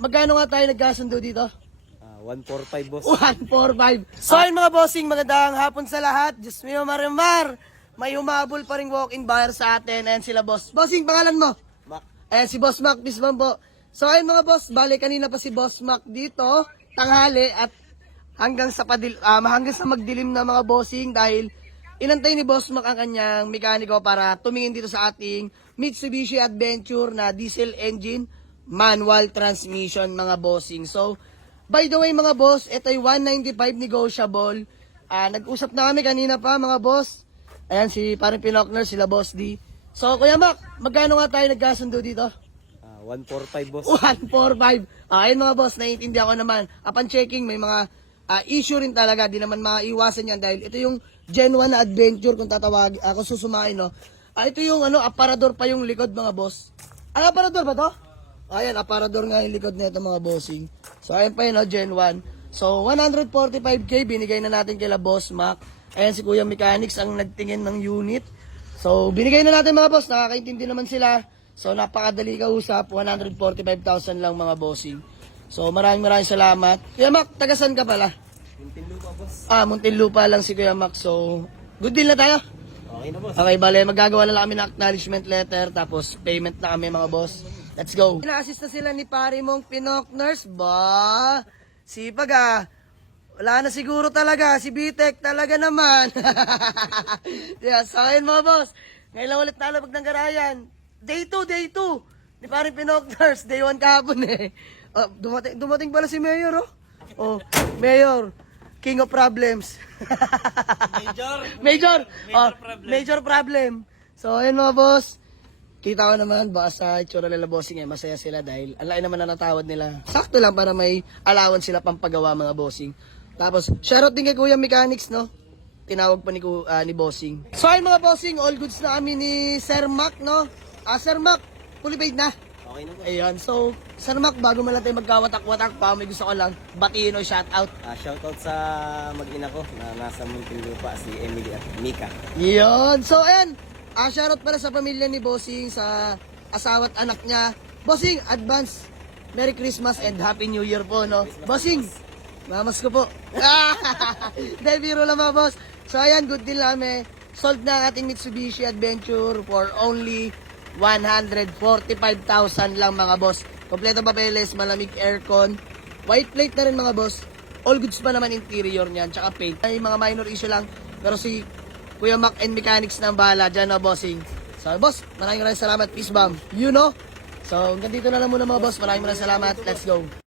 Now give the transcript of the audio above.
magkano nga tayo nagkasundo dito? 145 boss. 145. So ayun mga bossing, magandang hapon sa lahat. Diyos mio marimar. May humabol pa ring walk-in buyer sa atin. Ayan sila boss. Bossing, pangalan mo? Mac. Ayan si Boss Mac, Bisbam po. So ayun mga boss, bale kanina pa si Boss Mac dito, tanghali at hanggang sa magdilim na mga bossing dahil inantay ni Boss Mac ang kanyang mekaniko para tumingin dito sa ating Mitsubishi Adventure na diesel engine, manual transmission mga bossing. So, by the way mga boss, ito ay 195 negotiable. Nag-usap na kami kanina pa mga boss. Ayan si parang Pinokner, sila Boss D. So, Kuya Mac, magkano nga tayo nagkasundo dito? 145 boss. 145. Ayun mga boss, naiintindihan ko naman. Upon checking, may mga issue rin talaga. Di naman maiwasan yan dahil ito yung Gen 1 na adventure kung tatawag, kung susumain, no? Ito yung aparador pa yung likod mga boss. Aparador ba to? Ayan, aparador nga yung likod nito mga bossing. So, ayan pa yun, no? Gen 1. So, 145k binigay na natin kila Boss Mac. Ayan si Kuya Mechanics ang nagtingin ng unit. So, binigay na natin mga boss. Nakakaintindi naman sila. So, napakadali kausap. 145,000 lang mga bossing. So, maraming salamat. Kuya Mac, tagasan ka pala? Muntinlupa boss. Muntinlupa lang si Kuya Mac. So, good deal na tayo? Okay na boss. Okay, bale, magagawa na lang kami ng acknowledgement letter. Tapos, payment na kami mga boss. Let's go. Ina-assist na sila ni pare mong Pinokners. Ba? Sipag Wala na siguro talaga. Si Bitek talaga naman. Yeah, sa akin mga boss. Ngayon lang ulit nalabag ng garayan. Day 2. Ni paring Pinokners. Day 1 kahapon eh. Dumating pala si Mayor Mayor. King of problems. Major problem. So ayun mga boss. Kita ko naman baka sa itsura nila bossing masaya sila dahil ang laki naman na natawad nila. Sakto lang para may allowance sila pampagawa mga bossing. Tapos, shoutout din kay Kuya Mechanics, no? Tinawag pa ni Bossing. So, ayun mga Bossing, all goods na kami ni Sir Mac, no? Sir Mac, fully paid na. Okay na boss. Ayan, so, Sir Mac, bago man lang tayo magkawatak-watak pa, may gusto ko lang batiin o shoutout. Shoutout sa mag-ina ko na nasa Muntinlupa, si Emily at Mika. Yun, so, ayan. Shoutout pala sa pamilya ni Bossing, sa asawa at anak niya. Bossing, advance Merry Christmas and Happy New Year po, no? Bossing, mamas ko po. Dahil biro lang mga boss. So ayan, good deal namin. Sold na ang ating Mitsubishi Adventure for only 145,000 lang mga boss. Kompleto papeles, malamig aircon. White plate na rin mga boss. All goods pa naman interior niyan, tsaka paint. Ay mga minor issue lang. Pero si Kuya Mac and Mechanics na ang bahala dyan na bossing. So boss, maraming salamat. Peace bomb. You know? So hanggang dito na lang muna mga boss. Maraming salamat. Let's go.